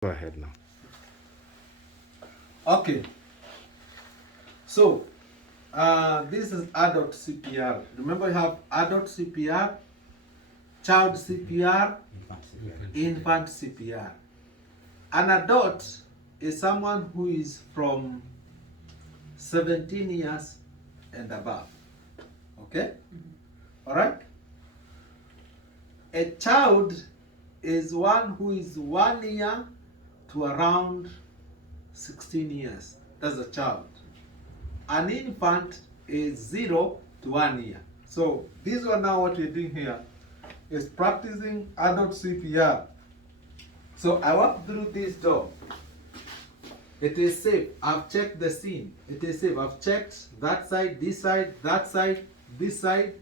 Go ahead now. Okay, so this is adult CPR. Remember, you have adult CPR, child CPR, infant CPR. An adult is someone who is from 17 years and above. Okay? All right? A child is one who is 1 year to around 16 years. That's a child. An infant is 0 to 1 year. So this one now, what we're doing here is practicing adult CPR. So I walk through this door. It is safe. I've checked the scene. It is safe. I've checked that side, this side, this side.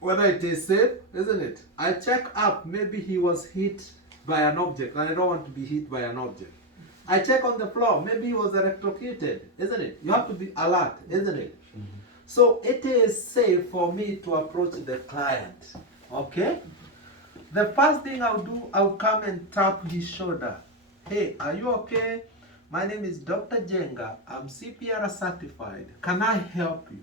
Whether it is safe, isn't it? I check up. Maybe he was hit by an object, and I don't want to be hit by an object. I check on the floor. Maybe he was electrocuted, isn't it? You have to be alert, isn't it? Mm-hmm. So it is safe for me to approach the client. Okay? The first thing I'll do, I'll come and tap his shoulder. Hey, are you okay? My name is Dr. Jenga. I'm CPR certified. Can I help you?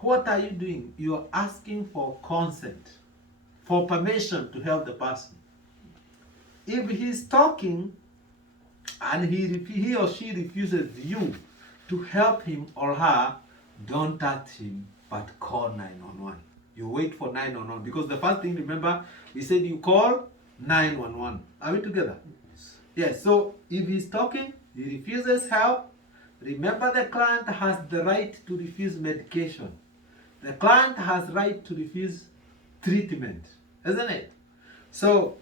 What are you doing? You're asking for consent, for permission to help the person. If he's talking and he or she refuses you to help him or her, don't touch him, but call 911. You wait for 911 because the first thing, remember, we said you call 911. Are we together? Yes, so if he's talking, he refuses help, remember the client has the right to refuse medication. The client has right to refuse treatment, isn't it? So,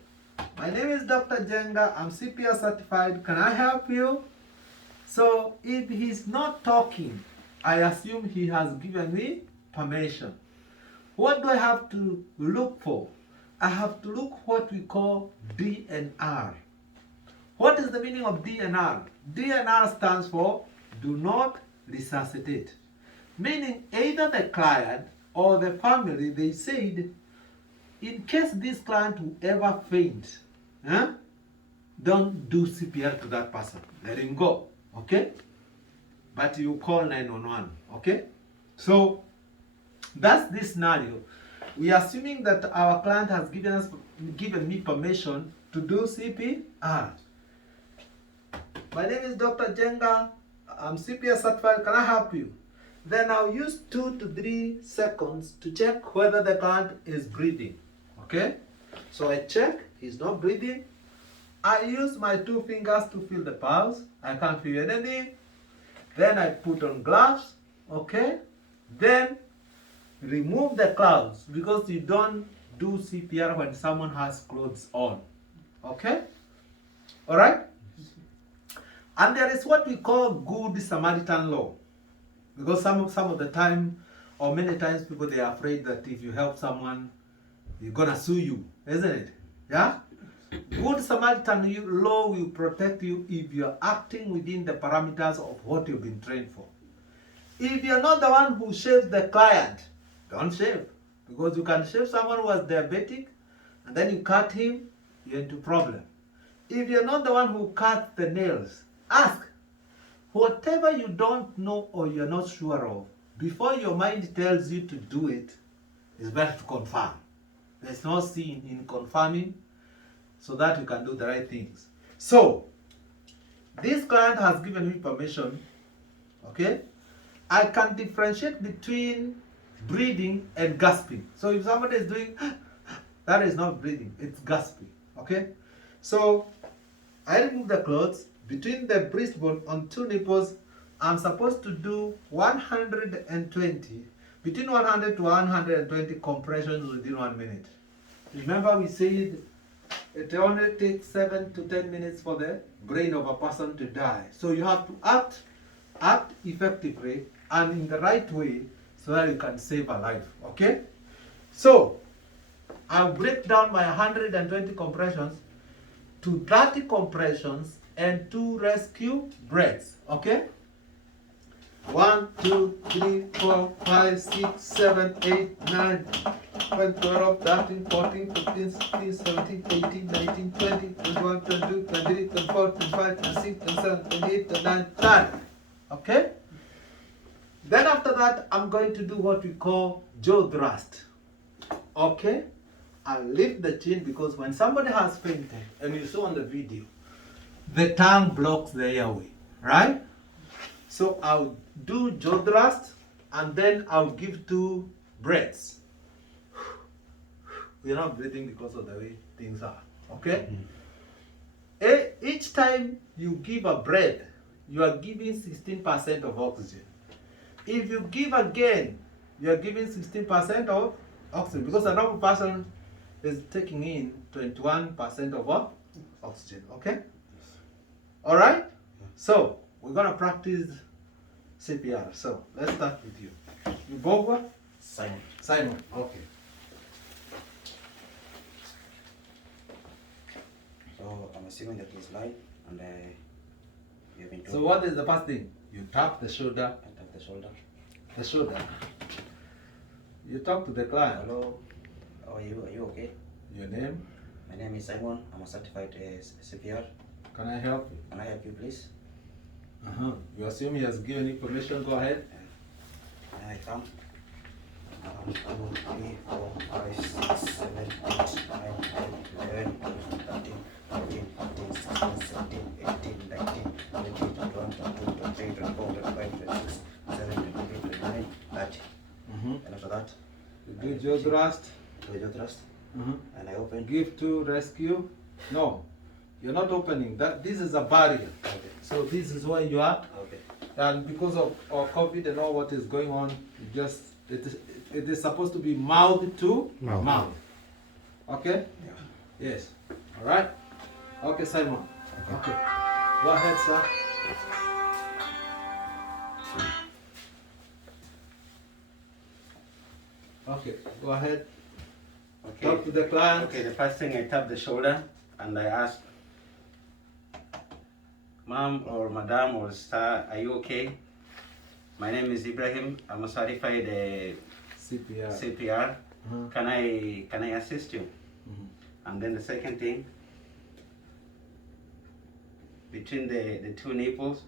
my name is Dr. Jenga, I'm CPR certified, can I help you? So, if he's not talking, I assume he has given me permission. What do I have to look for? I have to look what we call DNR. What is the meaning of DNR? DNR stands for do not resuscitate. Meaning either the client or the family, they said, in case this client will ever faint, don't do CPR to that person. Let him go, okay? But you call 911, okay? So that's this scenario. We are assuming that our client has given me permission to do CPR. My name is Dr. Jenga. I'm CPR certified. Can I help you? Then I'll use 2 to 3 seconds to check whether the client is breathing. Okay? So I check, he's not breathing. I use my 2 fingers to feel the pulse. I can't feel anything. Then I put on gloves. Okay? Then remove the clothes because you don't do CPR when someone has clothes on. Okay? Alright? And there is what we call good Samaritan Law. Because some of the time, or many times, people, they are afraid that if you help someone, you're gonna sue you, isn't it? Yeah? Good Samaritan law will protect you if you're acting within the parameters of what you've been trained for. If you're not the one who shaves the client, don't shave. Because you can shave someone who was diabetic, and then you cut him, you're into problem. If you're not the one who cuts the nails, ask. Whatever you don't know or you're not sure of, before your mind tells you to do it, it's better to confirm. There's no sin in confirming so that you can do the right things. So, this client has given me permission, okay? I can differentiate between breathing and gasping. So if somebody is doing, that is not breathing, it's gasping, okay? So, I remove the clothes. Between the breastbone on 2 nipples, I'm supposed to do 120, between 100 to 120 compressions within 1 minute. Remember we said it only takes 7 to 10 minutes for the brain of a person to die. So you have to act effectively and in the right way so that you can save a life, okay? So, I'll break down my 120 compressions to 30 compressions and 2 rescue breaths, okay? 1, 2, 3, 4, 5, 6, 7, 8, 9, 11, 12, 13, 14, 15, 16, 17, 18, 19, 20, 21, 22, 23, 24, 25, 26, 27, 28, 29, 30. Okay? Then after that, I'm going to do what we call jaw thrust. Okay? I'll lift the chin because when somebody has fainted, and you saw on the video, the tongue blocks the airway, right? So I'll do jaw thrust, and then I'll give 2 breaths. We're not breathing because of the way things are, okay? Each time you give a breath, you are giving 16% of oxygen. If you give again, you are giving 16% of oxygen because a normal person is taking in 21% of what? Oxygen, okay? All right? So, we're going to practice CPR. So, let's start with you. You both what? Simon. Simon, okay. So I'm assuming that he's live and you've been told. So, what is the first thing? You tap the shoulder. I tap the shoulder. The shoulder. You talk to the client. Hello, how are you? Are you okay? Your name? My name is Simon. I'm a certified CPR. Can I help you? Can I help you, please? You assume he has given you permission? Go ahead. Can I come? 1, 2, 3, 4, 5, 6, 7, 8, 9, 10, 11, 12, 13, 14, 15, 16, 17, 18, 19, 20, 21, 22, 23, 24, 25, 26, 27, 28, 29, 30. And after that, You do jaw thrust. do jaw thrust. And I open. Give to rescue. No, you're not opening. This is a barrier. Okay. So this is where you are. Okay. And because of COVID and all what is going on, it is supposed to be mouth to mouth. Okay? Yeah. Yes. All right. Okay, Simon. Okay. Go ahead, sir. Okay. Go ahead. Okay. Talk to the client. Okay, the first thing I tap the shoulder and I ask, Ma'am or Madam or Sir, are you okay? My name is Ibrahim. I'm a certified CPR. CPR. Can I assist you? And then the second thing, between the 2 nipples.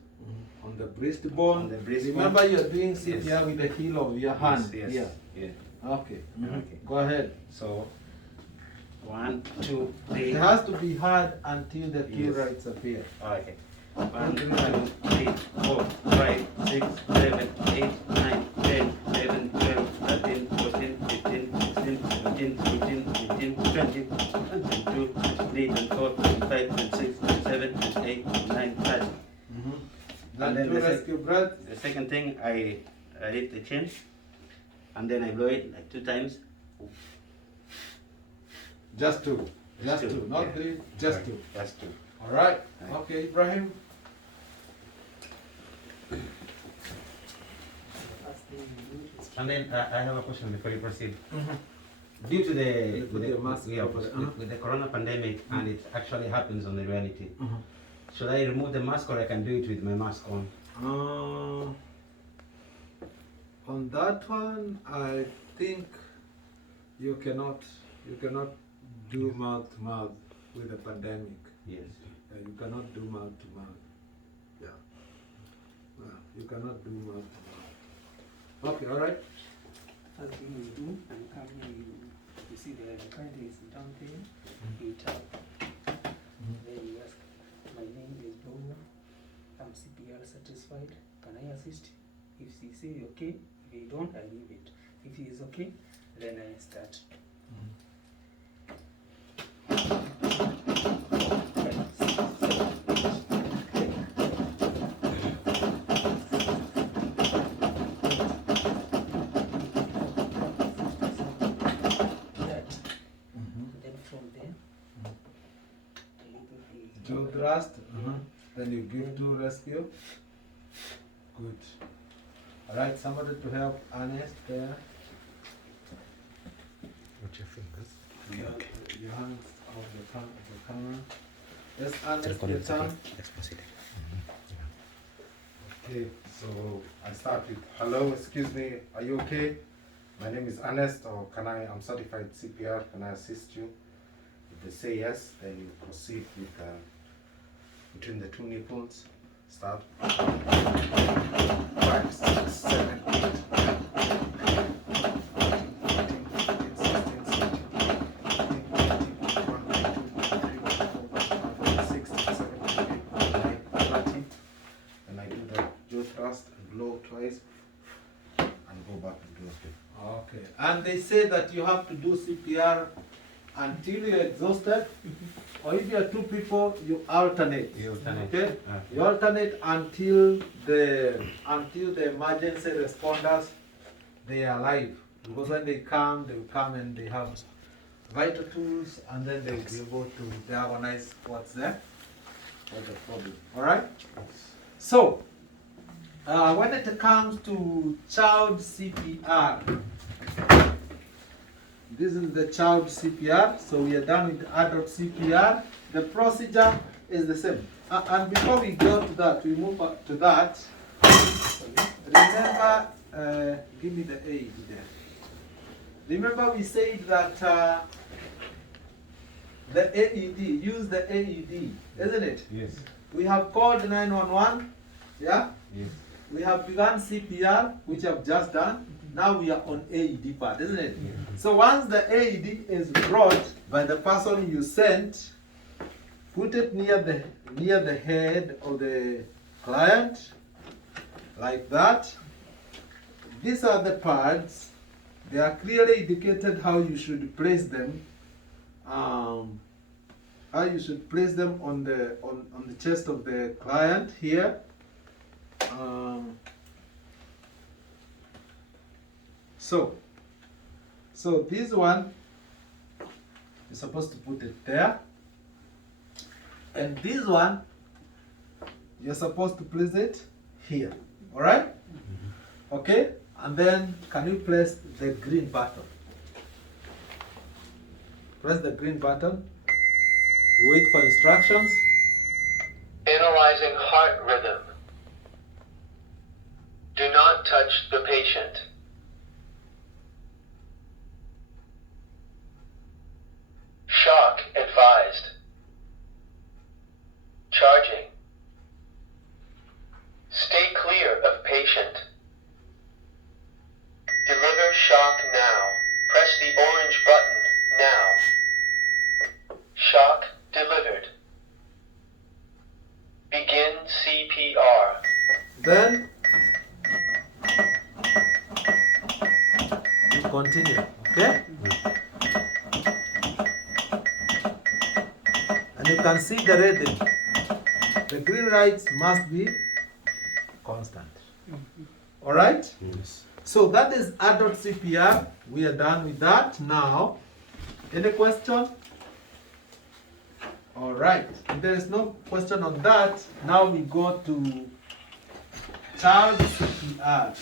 On the breastbone. On the breastbone. Remember, you're doing CPR Yes. with the heel of your hand. Yes. Here. Yeah. Okay. Okay. Go ahead. So 1, 2, 3. It has to be hard until the two Yes. rights appear. Okay. 1, 2, 3, 4, 5, 6, 7, 8, 9, 10, 11, 12, 13, 14, 15, 16, 17, 18, 19, 20, 22, 23, 24, 25, 26, 27, 28, 29, 30. Then then two the rescue breath. The second thing, I lift the chin and then I blow it like 2 times. Just two. Just two, two. Not yeah. 3, just 2. Just 2. All right. Right. Okay, Ibrahim. And then I have a question before you proceed. Due to the Put your mask over there. with the corona pandemic, and it actually happens on the reality, should I remove the mask or I can do it with my mask on? On that one, I think you cannot do mouth to mouth with the pandemic. Yes. You cannot do mouth to mouth. Yeah. You cannot do mouth to mouth. Okay, all right. First thing you do, you come here, you see the client is down there, you tap, then you ask, my name is Bobo, I'm CPR satisfied, can I assist? If he say okay, if he don't, I leave it. If he is okay, then I start. Two thrust. Then you give 2 rescue. Good. All right, somebody to help Ernest there. With your fingers. Okay. Your hands off the camera. Yes, Ernest, your turn. Let's proceed. Okay, so I start with hello, excuse me, are you okay? My name is Ernest, or I'm certified CPR, can I assist you? If they say yes, then you proceed with between the two nipples. Start. 5, 6, 7, 8, 9, 14, 15, 16, 17, 18, 30. And I do the jaw thrust and blow twice and go back and do it. Okay. And they say that you have to do CPR until you're exhausted, or if you are two people, you alternate. Okay? You alternate until the emergency responders they are alive. Because when they come and they have vital tools, and then they will be able to diagnose what's there, what's the problem. All right. So when it comes to child CPR. This is the child CPR, so we are done with adult CPR. The procedure is the same. And before we go to that, we move to that. Remember, give me the Aide there. Remember we said that the AED, use the AED, isn't it? Yes. We have called 911, yeah? Yes. We have begun CPR, which I've just done. Now we are on AED part, isn't it? Yeah. So once the AED is brought by the person you sent, put it near the head of the client, like that. These are the pads. They are clearly indicated how you should place them. How you should place them on the chest of the client here. So this one, you're supposed to put it there, and this one, you're supposed to place it here. All right? Okay. And then, can you press the green button? Press the green button. You wait for instructions. Analyzing heart rhythm. Do not touch the patient. Shock advised. Charging. Stay clear of patient. Deliver shock now. Press the orange button now. Shock delivered. Begin CPR. Then you continue, okay? And you can see the rhythm. The green lights must be constant. All right? Yes. So that is adult CPR. We are done with that now. Any question? All right. If there is no question on that, now we go to child CPR.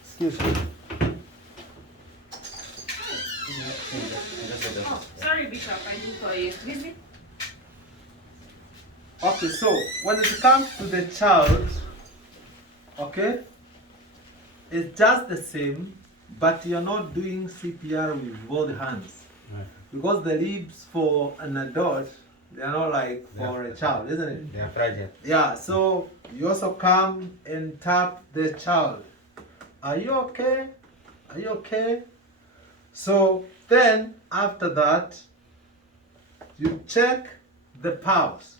Excuse me. Oh, sorry, Bishop, I didn't call you. Busy? Okay, so when it comes to the child, okay, it's just the same, but you're not doing CPR with both hands. Right. Because the ribs for an adult, they are not like for a child, isn't it? They are fragile. Yeah, so you also come and tap the child. Are you okay? Are you okay? So then after that, you check the pulse.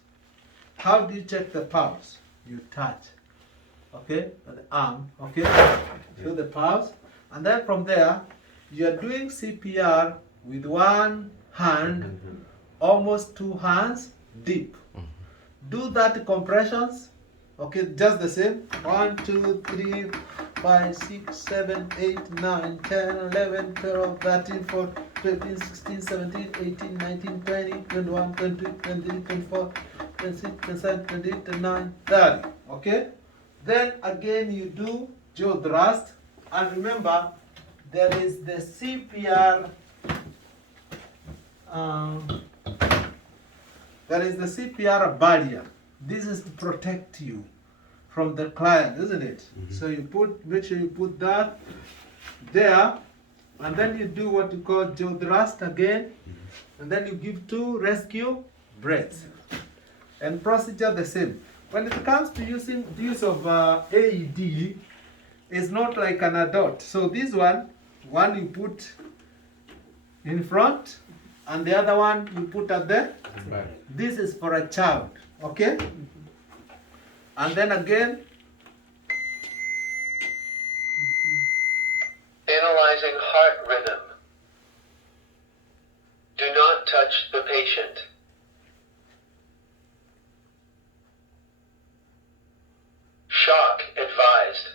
How do you check the pulse? You touch, okay, the arm, okay, feel the pulse, and then from there, you are doing CPR with one hand, almost two hands deep. Do that compressions, okay, just the same. 1, 2, 3, 5, 6, 7, 8, 9, 10, 11, 12, 13, 14, 15, 16, 17, 18, 19, 20, 21, 22, 23, 24, 26, 27, 28, 29, 30. Okay? Then again you do jaw thrust. And remember, there is the CPR there is the CPR barrier. This is to protect you from the client, isn't it? So you make sure you put that there, and then you do what you call jaw thrust again, and then you give 2 rescue breaths. And procedure the same. When it comes to using the use of AED, it's not like an adult. So this one you put in front, and the other one you put at the back. This is for a child, okay? And then again, Analyzing heart rhythm. Do not touch the patient. Shock advised.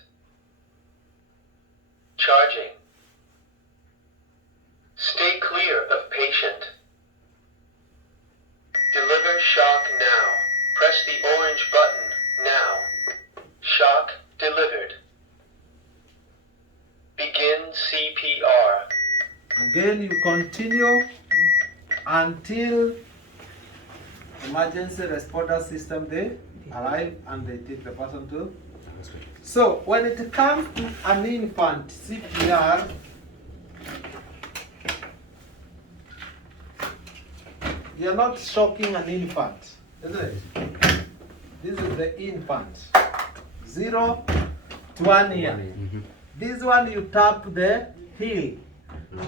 Charging. Stay clear of patient. Deliver shock now. Press the orange button now. Shock delivered. Begin CPR. again you continue until emergency responder system they arrive and they take the person to. So when it comes to an infant CPR, you're not shocking an infant, isn't it? This is the infant, 0 to 1 year. This one you tap the heel.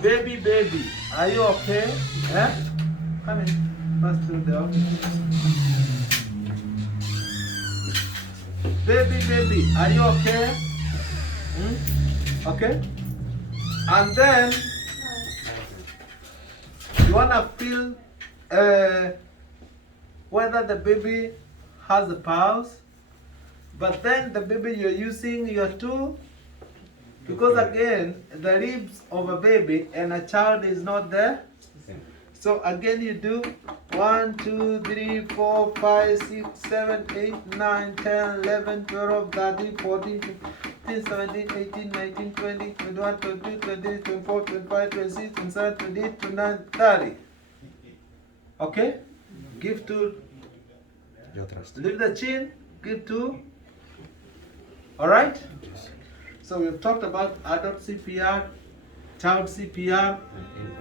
Baby, baby, are you okay? Yeah? Come in, pass through the office. Baby, baby, are you okay? Okay? And then you wanna feel whether the baby has a pulse, but then the baby you're using your two, because again the ribs of a baby and a child is not there. So again you do 1, 2, 3, 4, 5, 6, 7, 8, 9, 10, 11, 12, 13, 14, 15, 17, 18, 19, 20, 21, 22, 23, 24, 25, 26, 27, 28, 29, 30. Okay? Give to, leave the chin, give to. Alright? So we've talked about adult CPR, child CPR,